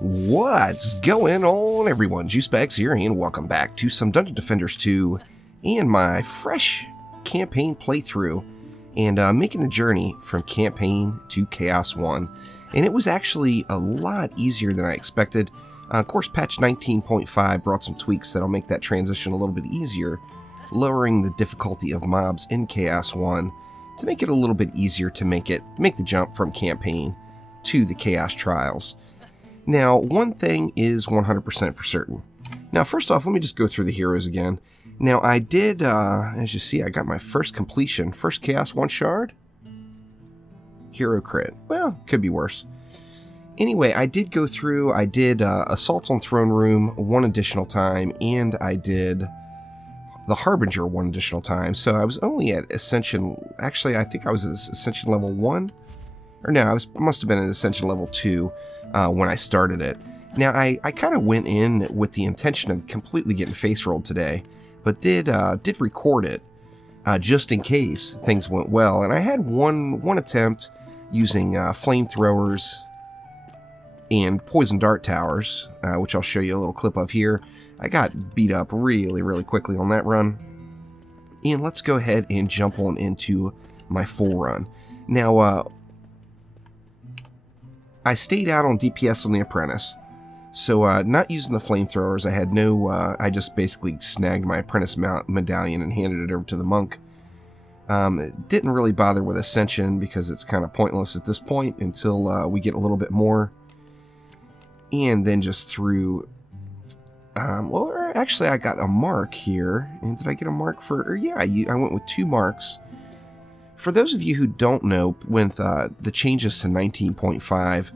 What's going on, everyone? Juicebags here, and welcome back to some Dungeon Defenders 2 and my fresh campaign playthrough, and making the journey from campaign to Chaos 1. And it was actually a lot easier than I expected. Of course, patch 19.5 brought some tweaks that'll make that transition a little bit easier, lowering the difficulty of mobs in Chaos 1 to make it a little bit easier to make the jump from campaign to the Chaos Trials. Now, one thing is 100% for certain. Now, first off, let me just go through the heroes again. Now, I did, as you see, I got my first completion, first Chaos 1 shard. Hero crit. Well, could be worse. Anyway, I did go through, I did Assault on Throne Room one additional time, and I did the Harbinger one additional time. So I was only at Ascension, actually, I think I was at Ascension level 1. Or no, I must have been at Ascension level 2 when I started it. Now, I kind of went in with the intention of completely getting face rolled today, but did record it just in case things went well. And I had one attempt using flamethrowers and poison dart towers, which I'll show you a little clip of here. I got beat up really, really quickly on that run. And let's go ahead and jump on into my full run. Now, I stayed out on DPS on the Apprentice, so not using the flamethrowers. I had no, I just basically snagged my Apprentice medallion and handed it over to the monk. It didn't really bother with Ascension because it's kind of pointless at this point until we get a little bit more. And then just threw, well, actually I got a mark here. And did I get a mark for, yeah, I went with 2 marks. For those of you who don't know, with the changes to 19.5,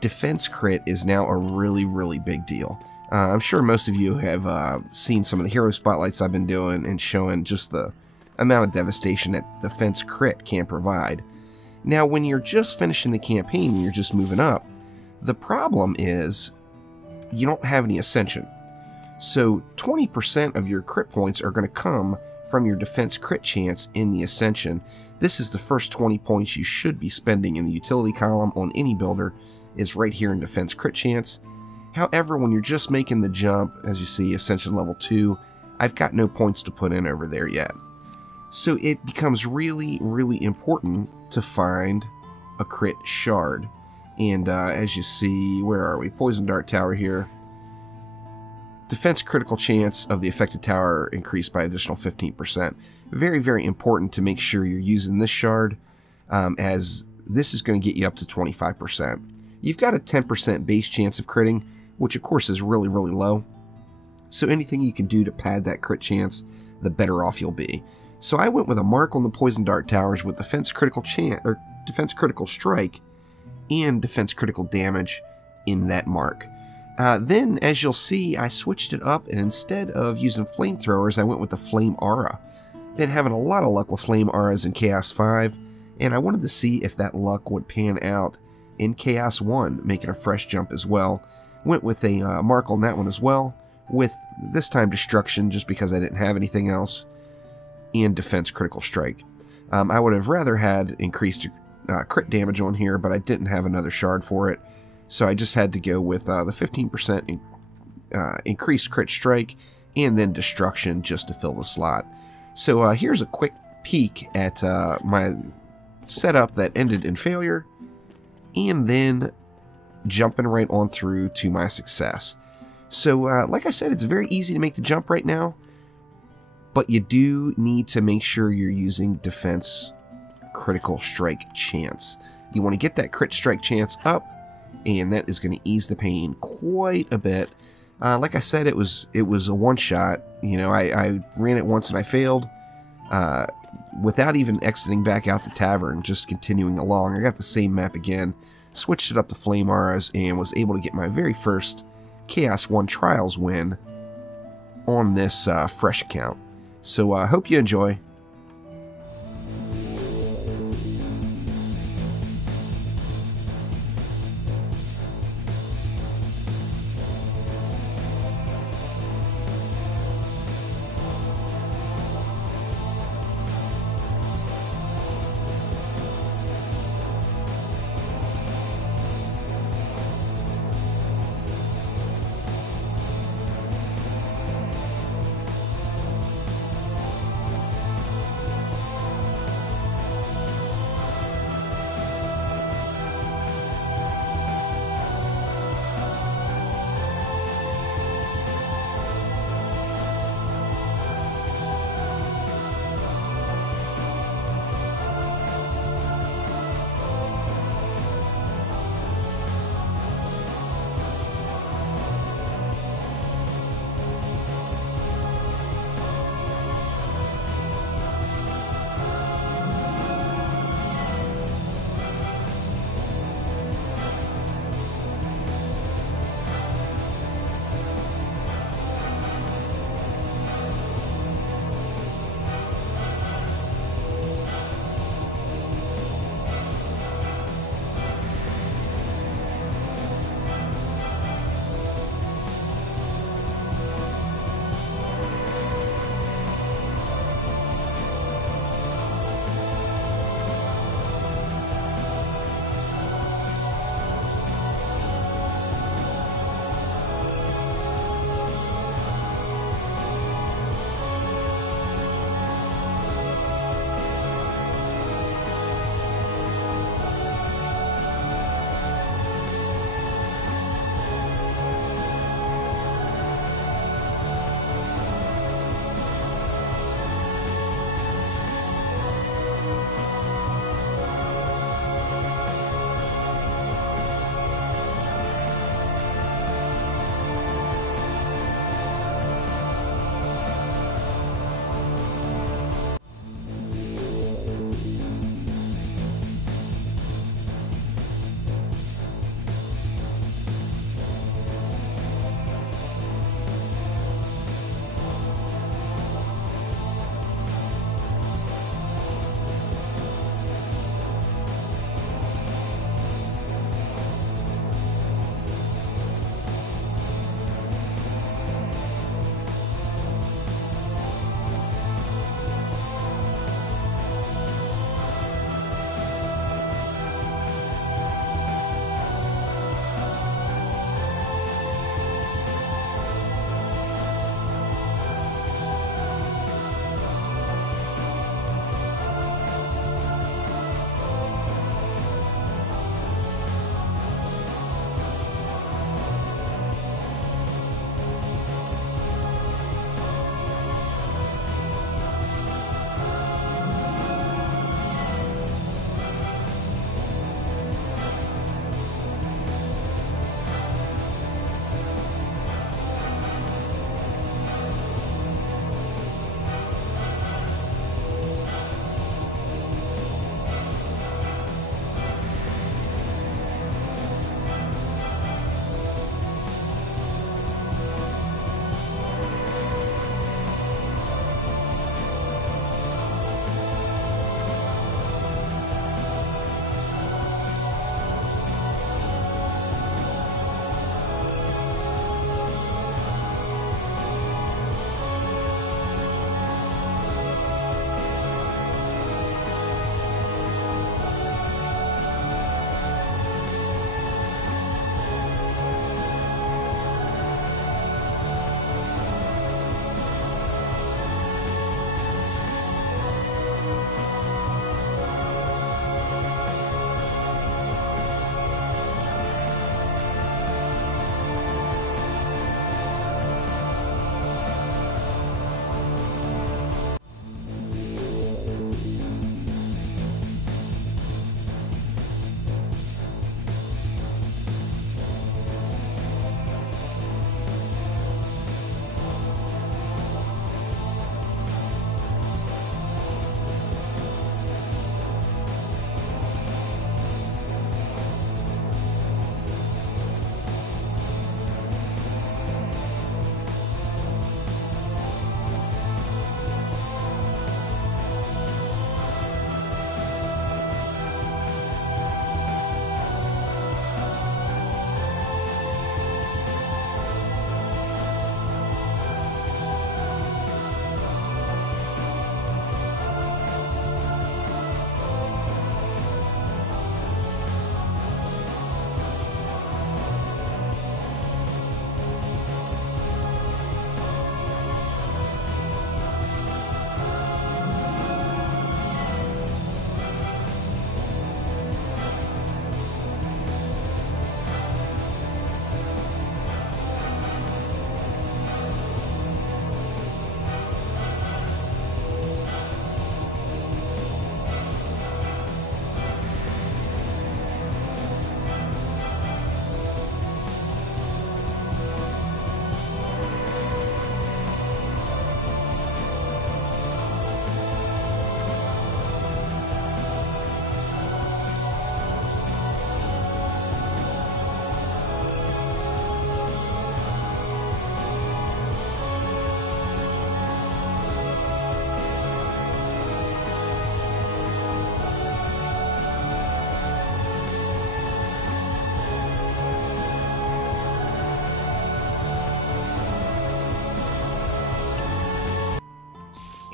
defense crit is now a really, really big deal. I'm sure most of you have seen some of the hero spotlights I've been doing and showing just the amount of devastation that defense crit can provide. Now, when you're just finishing the campaign and you're just moving up, the problem is you don't have any Ascension. So 20% of your crit points are going to come from your defense crit chance in the Ascension. This is the first 20 points you should be spending in the utility column on any builder, is right here in defense crit chance. However, when you're just making the jump, as you see, Ascension level 2, I've got no points to put in over there yet. So it becomes really, really important to find a crit shard. And as you see, where are we? Poison Dart Tower here. Defense critical chance of the affected tower increased by additional 15%. Very, very important to make sure you're using this shard, as this is going to get you up to 25%. You've got a 10% base chance of critting, which of course is really, really low. So anything you can do to pad that crit chance, the better off you'll be. So I went with a mark on the Poison Dart Towers with defense critical chance, or defense critical strike, and defense critical damage in that mark. Then, as you'll see, I switched it up, and instead of using flamethrowers, I went with the Flame Aura. Been having a lot of luck with Flame Auras in Chaos 5, and I wanted to see if that luck would pan out in Chaos 1, making a fresh jump as well. Went with a mark on that one as well, with this time Destruction, just because I didn't have anything else, and Defense Critical Strike. I would have rather had increased crit damage on here, but I didn't have another shard for it. So I just had to go with the 15% increased crit strike and then destruction just to fill the slot. So here's a quick peek at my setup that ended in failure, and then jumping right on through to my success. So like I said, it's very easy to make the jump right now, but you do need to make sure you're using defense critical strike chance. You want to get that crit strike chance up, and that is going to ease the pain quite a bit. Like I said, it was a one-shot. You know, I ran it once and I failed without even exiting back out the tavern, just continuing along. I got the same map again, switched it up to Flame Auras, and was able to get my very first Chaos 1 Trials win on this fresh account. So I hope you enjoy.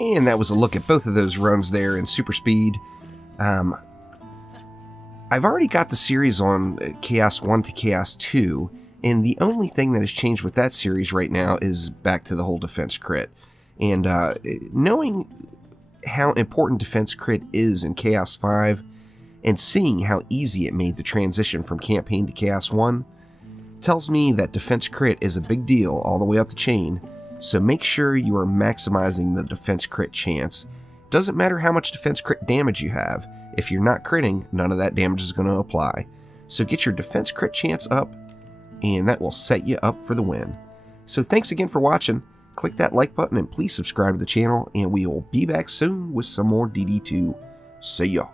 And that was a look at both of those runs there in Super Speed. I've already got the series on Chaos 1 to Chaos 2, and the only thing that has changed with that series right now is back to the whole defense crit. And knowing how important defense crit is in Chaos 5, and seeing how easy it made the transition from Campaign to Chaos 1, tells me that defense crit is a big deal all the way up the chain, so make sure you are maximizing the defense crit chance. Doesn't matter how much defense crit damage you have, if you're not critting, none of that damage is going to apply. So get your defense crit chance up, and that will set you up for the win. So thanks again for watching. Click that like button and please subscribe to the channel, and we will be back soon with some more DD2. See ya.